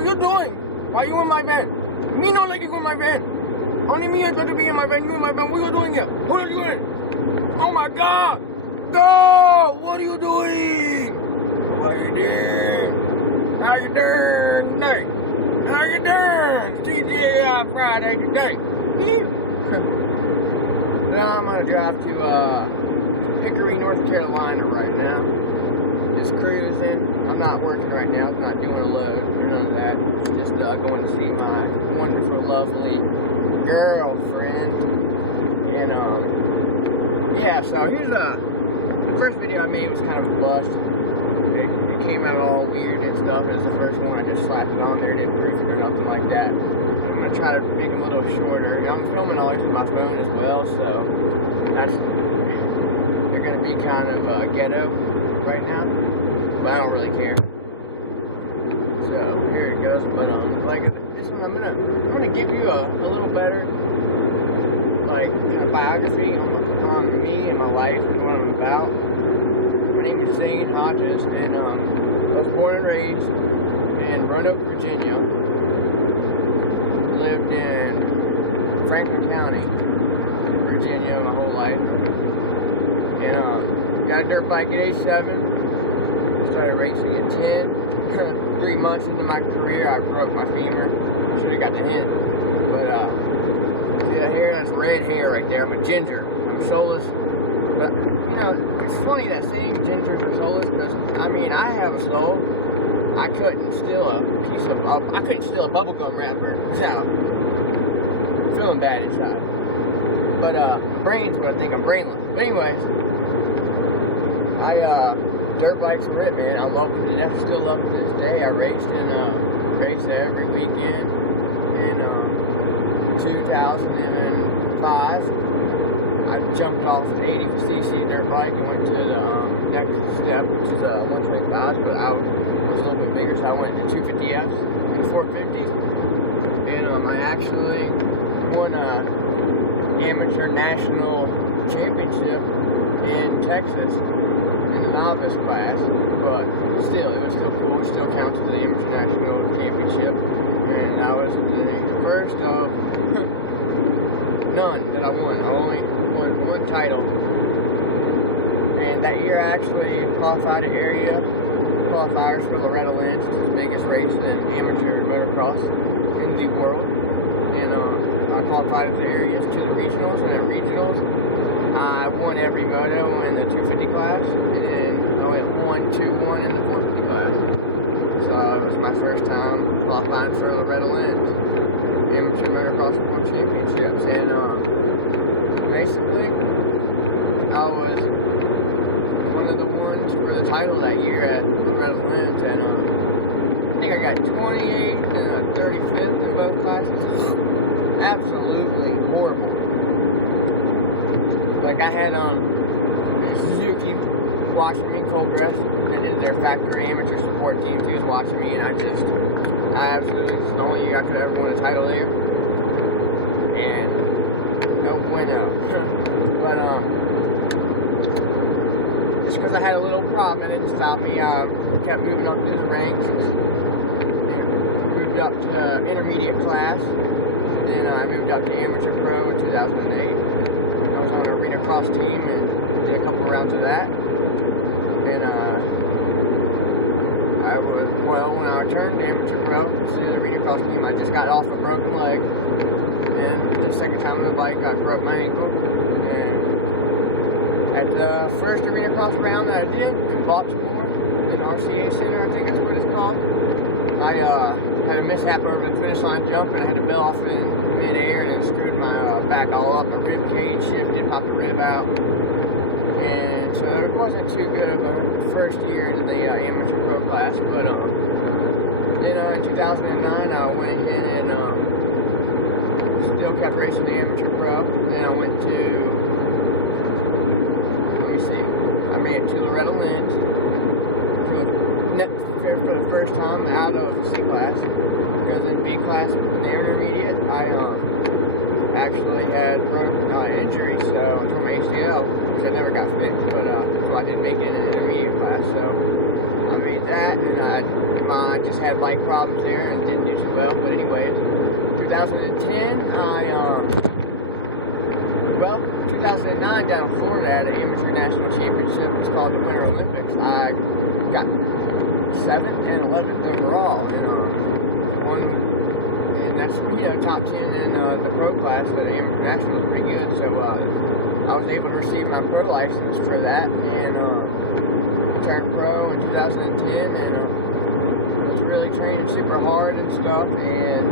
What are you doing? Why are you in my van? Me no like you in my van. Only me is going to be in my van. You in my van. What are you doing here? What are you doing? Oh my God! Go! What are you doing? What are you doing? How you doing today? How you doing? TGI Friday today. Now I'm gonna drive to Hickory, North Carolina right now. Just cruising. I'm not working right now. I'm not doing a load or none of that. Just going to see my wonderful, lovely girlfriend. And yeah. So here's the first video I made was kind of a bust. It came out all weird and stuff. It was the first one. I just slapped it on there, didn't proof it or nothing like that. I'm gonna try to make them a little shorter. I'm filming all these with my phone as well, so they're gonna be kind of ghetto right now, but I don't really care. So here it goes. But like this one, I'm gonna give you a little better like kind of biography on me and my life and what I'm about. My name is Zane Hodges, and I was born and raised in Roanoke, Virginia. Lived in Franklin County, Virginia, my whole life. And got a dirt bike at age 7. Started racing at 10. 3 months into my career, I broke my femur. Should have got the hint. But see that hair? That's red hair right there. I'm a ginger. I'm soulless. But you know, it's funny that saying gingers are soulless because I mean I have a soul. I couldn't steal a bubblegum wrapper without feeling bad inside. But brains would think I'm brainless. But anyways, dirt bikes are it, man. I love them to death. Still love them to this day. I raced every weekend in 2005. I jumped off an 80cc dirt bike and went to the next step, which is 125, but I was a little bit bigger, so I went to 250Fs and 450s. And I actually won a amateur national championship in Texas in the novice class, but still, it was still cool. It still counts as the amateur national championship. And I was the first of none that I won. I only won one title. And that year I actually qualified at area qualifiers for Loretta Lynn's, which is the biggest race in amateur motocross in the world. And I qualified at the areas to the regionals, and at regionals I won every moto in the 250 class, and then I went 1-2-1 in the 450 class. So it was my first time qualifying for Loretta Lynn's amateur motocross world championships, and basically I was one of the ones for the title that year at Loretta Lynn's, and I think I got 28th and 35th in both classes. Absolutely horrible. Like I had Suzuki watching me, Colgress, and in their factory amateur support team, he was watching me, and I absolutely, it's the only year I could ever win a title there, and no bueno. But just because I had a little problem, it didn't stop me. I kept moving up through the ranks, moved up to intermediate class, then I moved up to amateur pro in 2008. I was on an arena cross team and did a couple rounds of that. And when I returned to amateur pro, to the arena cross team, I just got off a broken leg. And the second time on the bike, I broke my ankle. And at the first arena cross round that I did in Baltimore, in RCA Center, I think that's what it's called, I had a mishap over the finish line jump, and I had to bail off in mid-air, and it screwed my back all up. My rib cage shifted, popped the rib out, and so it wasn't too good of a first year into the amateur pro class. But then in 2009, I went ahead and still kept racing the amateur pro. Then I went to, I made it to Loretta Lynn's for the first time out of C class, because in B class, in the intermediate, I actually had injury, so from ACL, which I never got fixed, but so I didn't make it in the intermediate class. So I made that, and I just had bike problems there and didn't do too well. But anyways, 2010, 2009 down in Florida at an amateur national championship. It's called the Winter Olympics. I got 7th and 11th overall, and won. And that's top 10 in the pro class for the amateur national is pretty good. So I was able to receive my pro license for that, and turned pro in 2010, and was really training super hard and stuff, and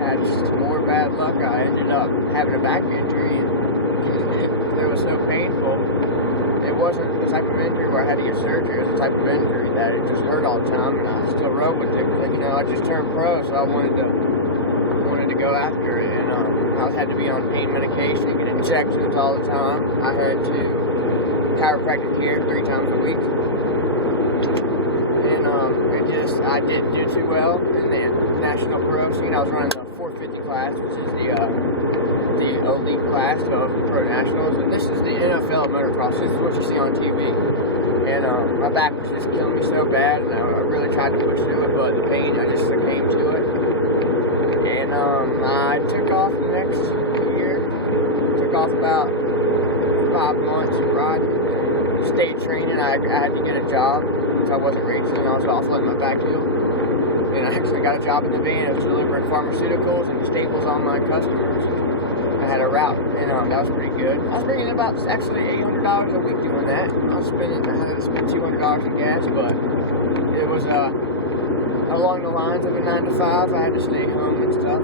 had just more bad luck. I ended up having a back injury, and it was so painful. It wasn't the type of injury where I had to get surgery. It was the type of injury that it just hurt all the time, and I still rode with it. But, I just turned pro, so I wanted to go after it, and I had to be on pain medication, get injections all the time. I had to chiropractic care 3 times a week, and I didn't do too well in the national pro scene. I was running the 450 class, which is the elite class of pro nationals, and this is the NFL motocross. This is what you see on TV, and my back was just killing me so bad, and I really tried to push through it, but the pain, I just succumbed to it, and I took off the next year, took off about 5 months riding, stayed training. I had to get a job because I wasn't racing, and I was off letting my back heal. And I actually got a job in the van. I was delivering pharmaceuticals and staples on my customers. I had a route, and that was pretty good. I was bringing about actually $800 a week doing that. I had to spend $200 in gas, but it was along the lines of a 9 to 5. I had to stay home and stuff.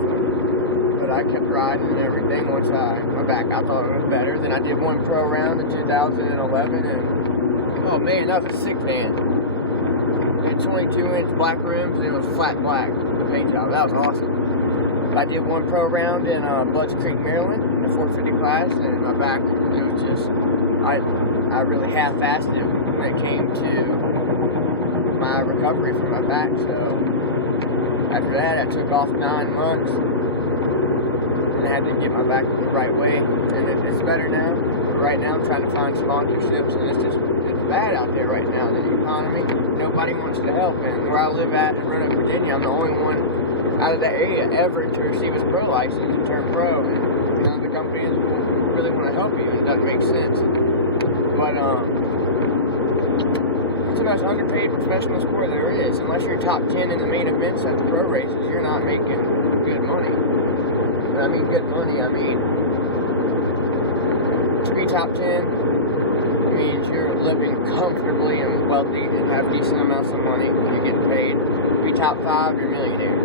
But I kept riding and everything. Once my back, I thought it was better. Then I did one pro round in 2011, and oh man, that was a sick van. It had 22-inch black rims, and it was flat black, the paint job. That was awesome. I did one pro round in Bloods Creek, Maryland, in the 450 class, and my back, it was just, I really half-assed it when it came to my recovery from my back. So after that, I took off 9 months. And I had to get my back the right way, and it's better now. But right now, I'm trying to find sponsorships, and it's bad out there right now. The economy, nobody wants to help. And where I live at in Roanoke, Virginia, I'm the only one out of that area ever to receive his pro license and turn pro. And none of the companies really want to help you, and it doesn't make sense. But it's the most underpaid professional sport there is. Unless you're top 10 in the main events at the pro races, you're not making good money. I mean good money, to be top 10 means you're living comfortably and wealthy and have decent amounts of money, you're getting paid. To be top 5, you're a millionaire.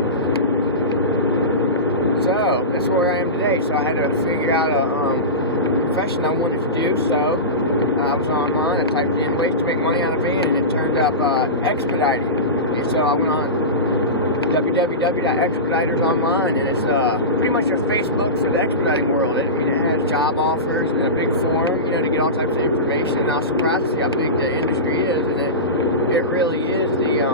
So, that's where I am today. So I had to figure out a profession I wanted to do, so I was online, I typed in ways to make money on a van, and it turned up expediting. And so I went on www.expeditors online, and it's pretty much a Facebook for the expediting world. It has job offers and a big forum, to get all types of information. And I was surprised to see how big the industry is, and it really is the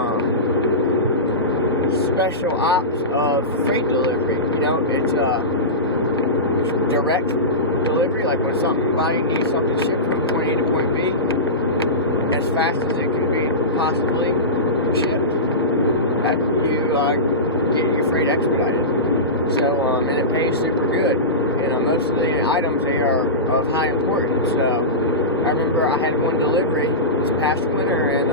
special ops of freight delivery. It's direct delivery, like when somebody needs something shipped from point A to point B as fast as it can be possibly shipped. That you get your freight expedited. So, and it pays super good. Most of the items, they are of high importance. So, I remember I had one delivery this past winter, and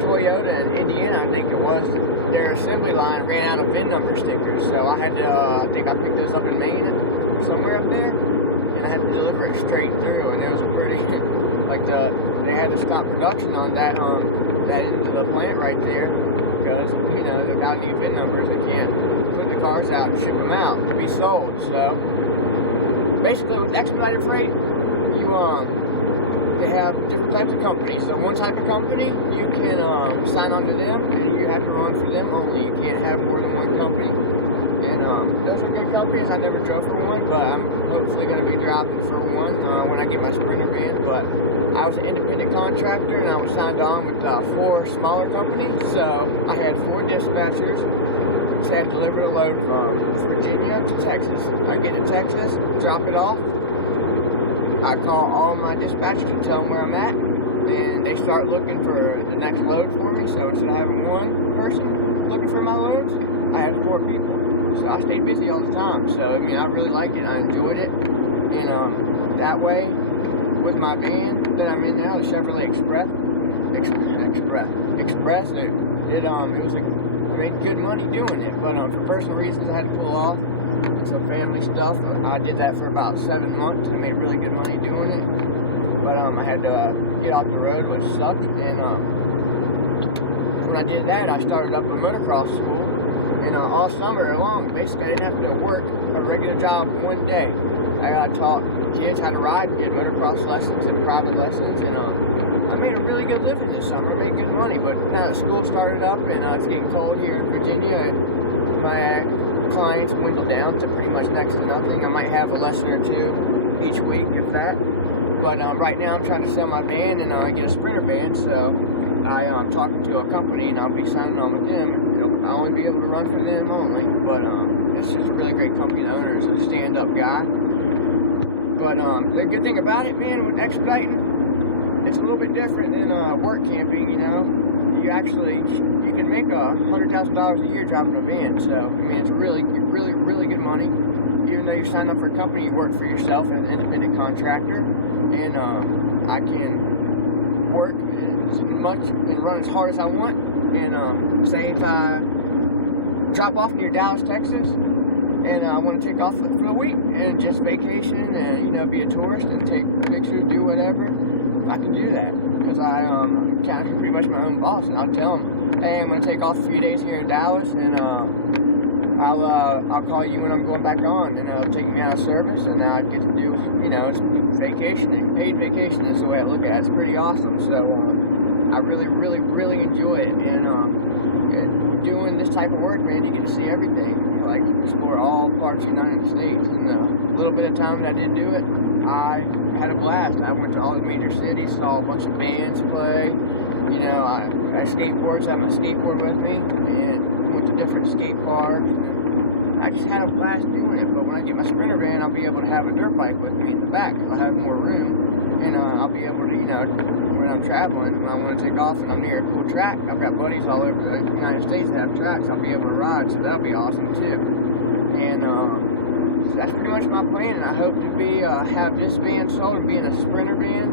Toyota in Indiana, I think it was, their assembly line ran out of VIN number stickers. So I had to, I think I picked those up in Maine, somewhere up there, and I had to deliver it straight through. And it was a pretty, they had to stop production on that end of the plant right there. Because, without any VIN numbers, they can't put the cars out and ship them out to be sold. So, basically, with expedited freight, they have different types of companies. So, one type of company, you can sign on to them, and you have to run for them only. You can't have more than one company. And those are good companies. I never drove for one, but I'm hopefully going to be driving for one when I get my Sprinter van. But I was an independent contractor, and I was signed on with 4 smaller companies. So I had 4 dispatchers. So I had to deliver a load from Virginia to Texas. I get to Texas, drop it off. I call all my dispatchers and tell them where I'm at. then they start looking for the next load for me. So instead of having one person looking for my loads, I had 4 people. So I stayed busy all the time. So I mean, I really liked it. I enjoyed it, and that way, with my van that I'm in now, the Chevrolet Express, it was like, I made good money doing it, but for personal reasons I had to pull off. Some family stuff. I did that for about 7 months and I made really good money doing it. But I had to get off the road, which sucked. And when I did that, I started up a motocross school. And all summer long, basically, I didn't have to work a regular job one day. I taught kids how to ride and get motocross lessons and private lessons. And I made a really good living this summer. I made good money. But now that school started up and it's getting cold here in Virginia, and my clients dwindle down to pretty much next to nothing. I might have a lesson or 2 each week, if that. But right now I'm trying to sell my van and get a Sprinter van, so I'm talking to a company and I'll be signing on with them. I'll only be able to run for them only, but it's just a really great company. The owner is a stand-up guy. But the good thing about it, man, with expediting, it's a little bit different than work camping, you know. You can make $100,000 a year driving a van. So I mean, it's really good money. Even though you sign up for a company, you work for yourself as an independent contractor, and I can work as much and run as hard as I want. And say if I drop off near Dallas, Texas, and I want to take off for the week and just vacation and be a tourist and take pictures, do whatever, I can do that. Because I'm kind of pretty much my own boss, and I'll tell them, hey, I'm going to take off a few days here in Dallas, and I'll call you when I'm going back on, and it'll take me out of service, and I get to do, it's vacationing. Paid vacation is the way I look at it. It's pretty awesome. So I really enjoy it, and doing this type of work, man, you get to see everything. Like, explore all parts of the United States. And the little bit of time that I did do it, I had a blast. I went to all the major cities, saw a bunch of bands play. I skateboards, I have my skateboard with me, and went to different skate parks. And I just had a blast doing it. But when I get my Sprinter van, I'll be able to have a dirt bike with me in the back, because I'll have more room, and I'll be able to, when I'm traveling, when I want to take off and I'm near a cool track, I've got buddies all over the United States that have tracks, I'll be able to ride, so that'll be awesome too. And so that's pretty much my plan, and I hope to be have this van sold and be in a Sprinter van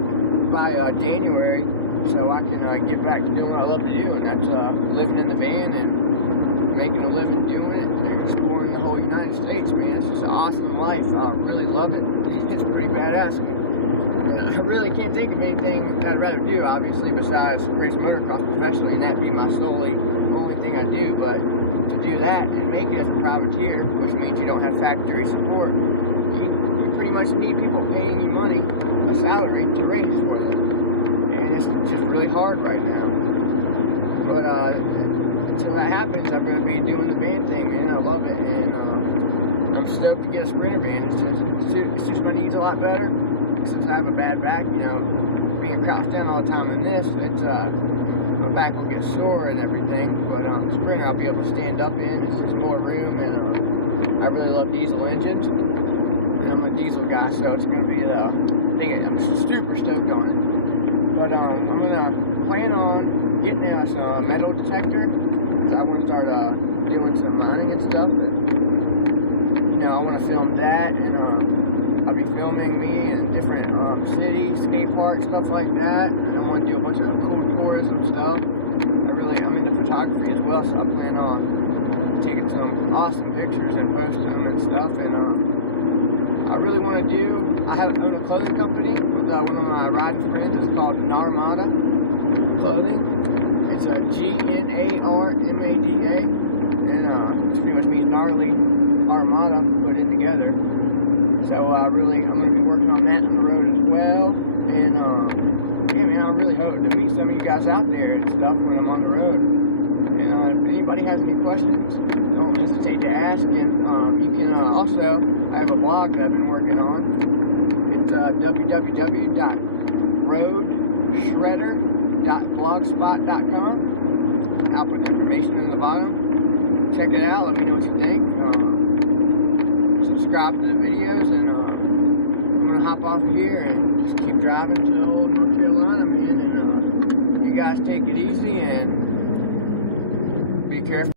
by January, so I can get back to doing what I love to do, and that's living in the van and making a living doing it and exploring the whole United States, man. It's just an awesome life. I really love it. It's pretty badass. I really can't think of anything that I'd rather do, obviously, besides race motocross professionally, and that'd be my only thing I do. But to do that and make it as a privateer, which means you don't have factory support, you pretty much need people paying you money, a salary, to race for them. And it's just really hard right now. But until that happens, I'm going to be doing the van thing, man. I love it, and I'm stoked to get a Sprinter van. It suits my needs a lot better. Since I have a bad back, being crouched down all the time in this, my back will get sore and everything. But Sprinter, I'll be able to stand up in. It's just more room, and I really love diesel engines. And I'm a diesel guy, so it's going to be the thing. I'm super stoked on it. But I'm going to plan on getting a metal detector, because I want to start doing some mining and stuff. And, I want to film that, and I'll be filming me in different cities, skate parks, stuff like that. And I want to do a bunch of cool tourism stuff. I'm into photography as well, so I plan on taking some awesome pictures and posting them and stuff. And I really want to I own a clothing company with one of my riding friends. It's called Narmada Clothing. It's a Gnarmada, and it pretty much means gnarly armada put it together. So I'm going to be working on that on the road as well. And yeah, man, I really hope to meet some of you guys out there and stuff when I'm on the road. And if anybody has any questions, don't hesitate to ask. And you can also, I have a blog that I've been working on. It's www.roadshredder.blogspot.com. I'll put the information in the bottom. Check it out. Let me know what you think. Subscribe to the videos, and I'm gonna hop off of here and just keep driving to old North Carolina, man, and you guys take it easy and be careful.